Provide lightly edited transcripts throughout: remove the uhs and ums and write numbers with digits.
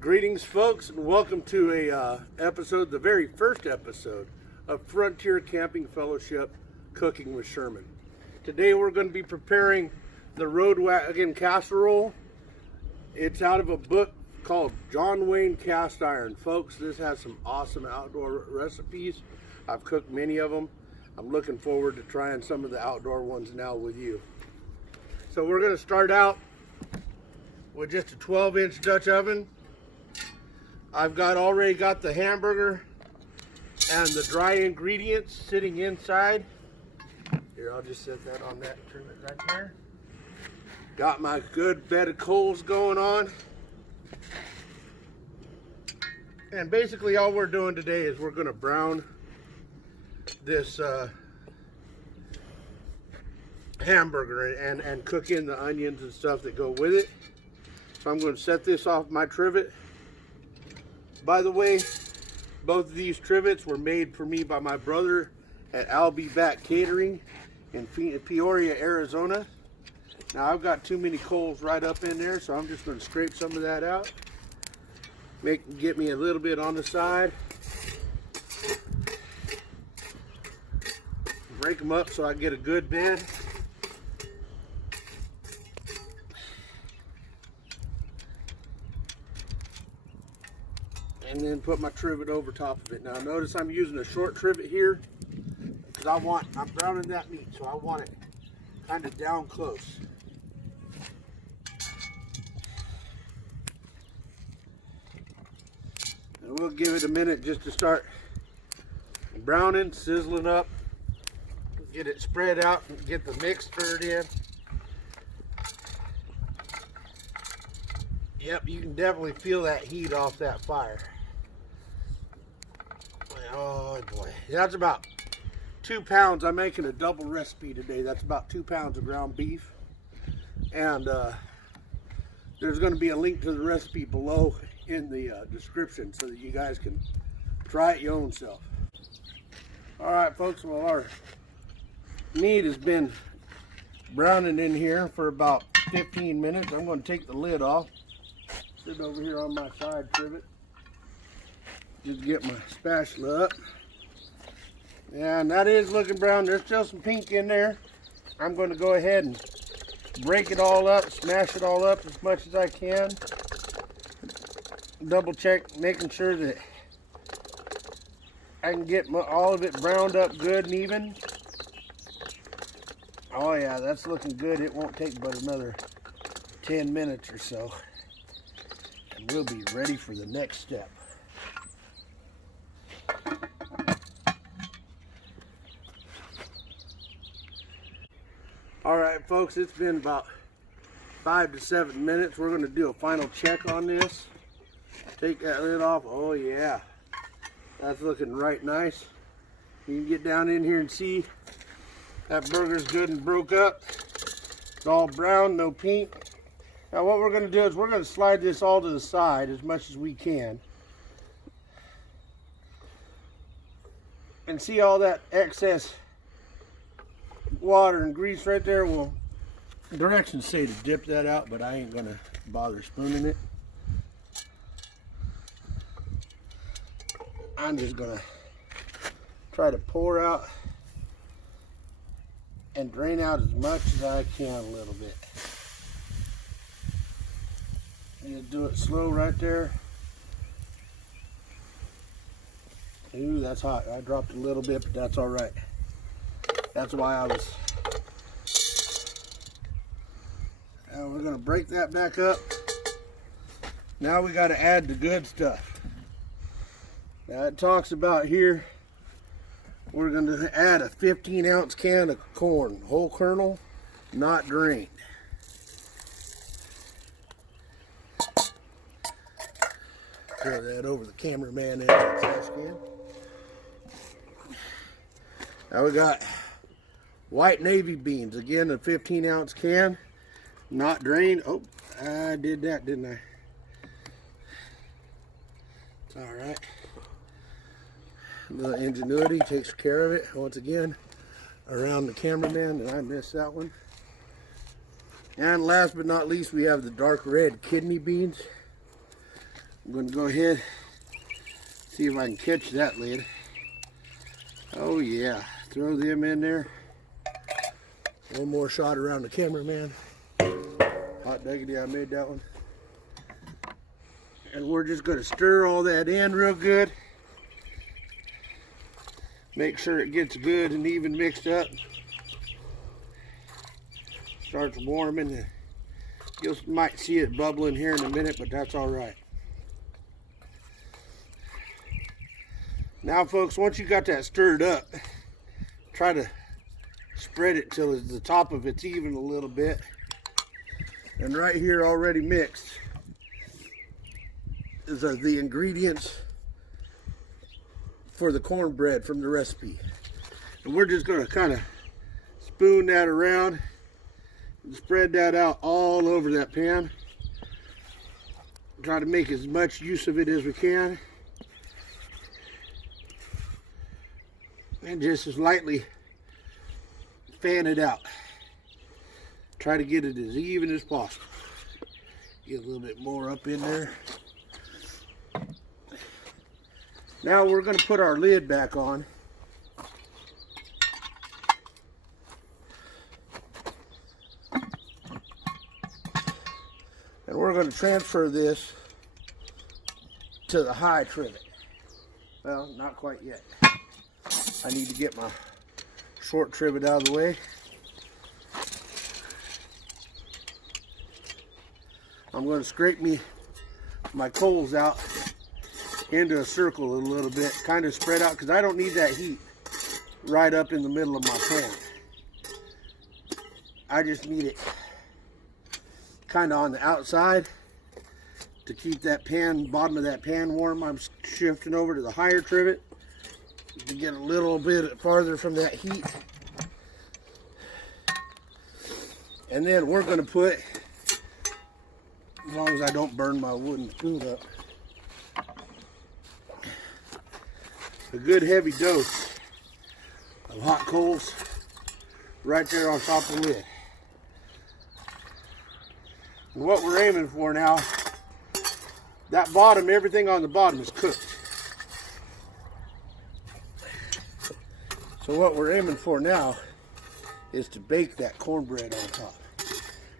Greetings, folks, and welcome to the very first episode of Frontier Camping Fellowship Cooking with Sherman. Today we're going to be preparing the Wagon Casserole. It's out of a book called John Wayne Cast Iron. Folks, this has some awesome outdoor recipes. I've cooked many of them. I'm looking forward to trying some of the outdoor ones now with you. So we're going to start out with just a 12-inch Dutch oven. I've already got the hamburger and the dry ingredients sitting inside. Here, I'll just set that on that, turn it right there. Got my good bed of coals going on. And basically all we're doing today is we're gonna brown this hamburger and cook in the onions and stuff that go with it. So I'm gonna set this off my trivet. By the way, both of these trivets were made for me by my brother at I'll Be Back Catering in Peoria, Arizona. Now I've got too many coals right up in there, so I'm just going to scrape some of that out. Get me a little bit on the side. Break them up so I get a good bed. And then put my trivet over top of it. Now notice I'm using a short trivet here because I'm browning that meat, so I want it kind of down close. And we'll give it a minute just to start browning, sizzling up, get it spread out and get the mix stirred in. Yep, you can definitely feel that heat off that fire. Oh boy, that's about 2 pounds. I'm making a double recipe today. That's about 2 pounds of ground beef. And there's going to be a link to the recipe below in the description so that you guys can try it your own self. All right, folks, well, our meat has been browning in here for about 15 minutes. I'm going to take the lid off. Sit over here on my side trivet. Just get my spatula up. And that is looking brown. There's still some pink in there. I'm going to go ahead and break it all up, smash it all up as much as I can. Double check, making sure that I can get all of it browned up good and even. Oh yeah, that's looking good. It won't take but another 10 minutes or so. And we'll be ready for the next step. All right, folks, it's been about 5 to 7 minutes. We're going to do a final check on this. Take that lid off. Oh yeah, that's looking right nice. You can get down in here and see that burger's good and broke up. It's all brown, no pink. Now what we're going to do is we're going to slide this all to the side as much as we can. And see all that excess water and grease right there? Well, directions say to dip that out, but I ain't going to bother spooning it. I'm just going to try to pour out and drain out as much as I can a little bit. You do it slow right there. Ooh, that's hot. I dropped a little bit, but that's all right. That's why I was. Now we're going to break that back up. Now we got to add the good stuff. Now it talks about here we're going to add a 15-ounce can of corn, whole kernel, not drained. Throw that over the cameraman and the trash can. Now we got white navy beans, again a 15-ounce can, not drained. Oh, I did that, didn't I? It's all right. A little ingenuity takes care of it. Once again, around the cameraman, and I missed that one. And last but not least, we have the dark red kidney beans. I'm going to go ahead, see if I can catch that lid. Oh yeah, throw them in there. One more shot around the cameraman. Hot diggity, I made that one. And we're just going to stir all that in real good. Make sure it gets good and even mixed up. Starts warming. You might see it bubbling here in a minute, but that's all right. Now folks, once you got that stirred up, try to spread it till the top of it's even a little bit. And right here already mixed is the ingredients for the cornbread from the recipe. And we're just going to kind of spoon that around and spread that out all over that pan. Try to make as much use of it as we can. And just as lightly fan it out. Try to get it as even as possible. Get a little bit more up in there. Now we're going to put our lid back on. And we're going to transfer this to the high trivet. Well, not quite yet. I need to get my short trivet out of the way. I'm going to scrape my coals out into a circle a little bit, kind of spread out, because I don't need that heat right up in the middle of my pan. I just need it kind of on the outside to keep that pan, bottom of that pan warm. I'm shifting over to the higher trivet to get a little bit farther from that heat. And then we're going to put, as long as I don't burn my wooden spoon up, a good heavy dose of hot coals right there on top of the lid. And what we're aiming for now, that bottom, everything on the bottom is cooked. So what we're aiming for now is to bake that cornbread on top.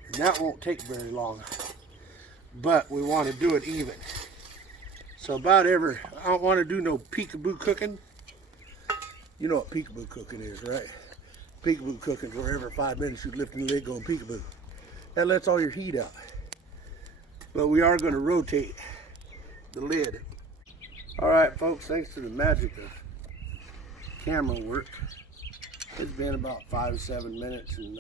And that won't take very long, but we want to do it even. So I don't want to do no peekaboo cooking. You know what peekaboo cooking is, right? Peekaboo cooking is where every 5 minutes you lift the lid going peekaboo. That lets all your heat out. But we are going to rotate the lid. All right, folks, thanks to the magic of camera work, it's been about 5 to 7 minutes. And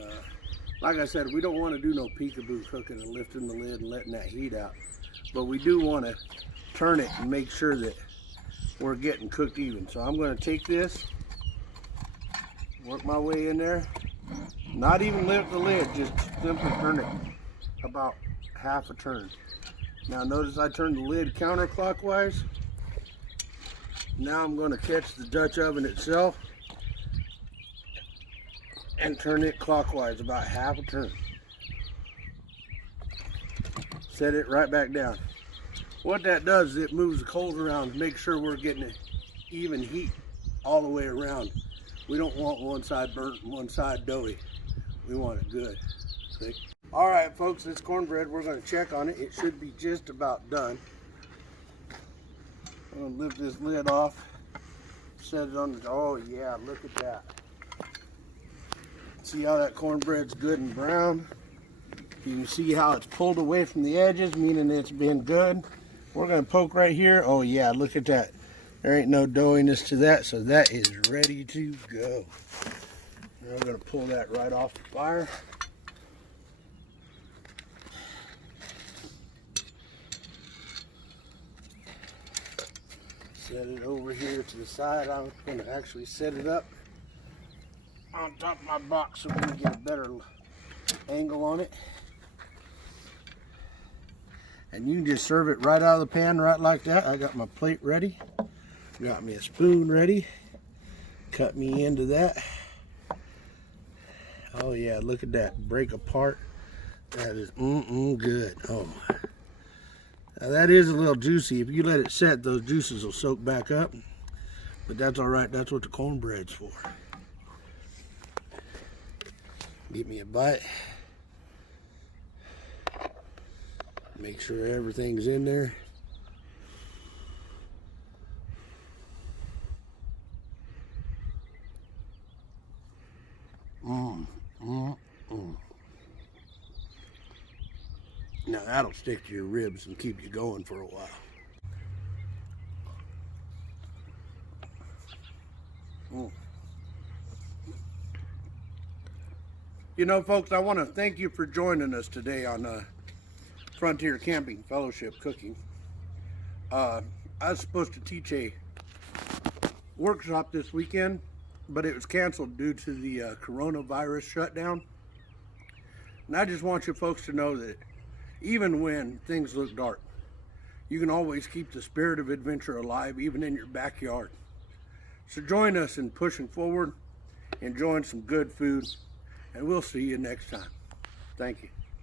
like I said, we don't want to do no peekaboo cooking and lifting the lid and letting that heat out. But we do want to turn it and make sure that we're getting cooked even. So I'm going to take this, work my way in there, not even lift the lid, just simply turn it about half a turn. Now notice I turned the lid counterclockwise. Now I'm going to catch the Dutch oven itself and turn it clockwise about half a turn. Set it right back down. What that does is it moves the coals around to make sure we're getting an even heat all the way around. We don't want one side burnt and one side doughy. We want it good. See? All right, folks, this cornbread, we're going to check on it. It should be just about done. I'm going to lift this lid off, set it on the, oh yeah, look at that. See how that cornbread's good and brown? You can see how it's pulled away from the edges, meaning it's been good. We're going to poke right here. Oh yeah, look at that. There ain't no doughiness to that, so that is ready to go. Now I'm going to pull that right off the fire. Set it over here to the side. I'm going to actually set it up on top of my box so we can get a better angle on it. And you can just serve it right out of the pan, right like that. I got my plate ready. Got me a spoon ready. Cut me into that. Oh yeah, look at that. Break apart. That is good. Oh my. Now that is a little juicy. If you let it set, those juices will soak back up. But that's all right. That's what the cornbread's for. Give me a bite. Make sure everything's in there. Now that'll stick to your ribs and keep you going for a while. You know, folks, I want to thank you for joining us today on Frontier Camping Fellowship Cooking. I was supposed to teach a workshop this weekend, but it was canceled due to the coronavirus shutdown. And I just want you folks to know that even when things look dark, you can always keep the spirit of adventure alive, even in your backyard. So join us in pushing forward, enjoying some good food, and we'll see you next time. Thank you.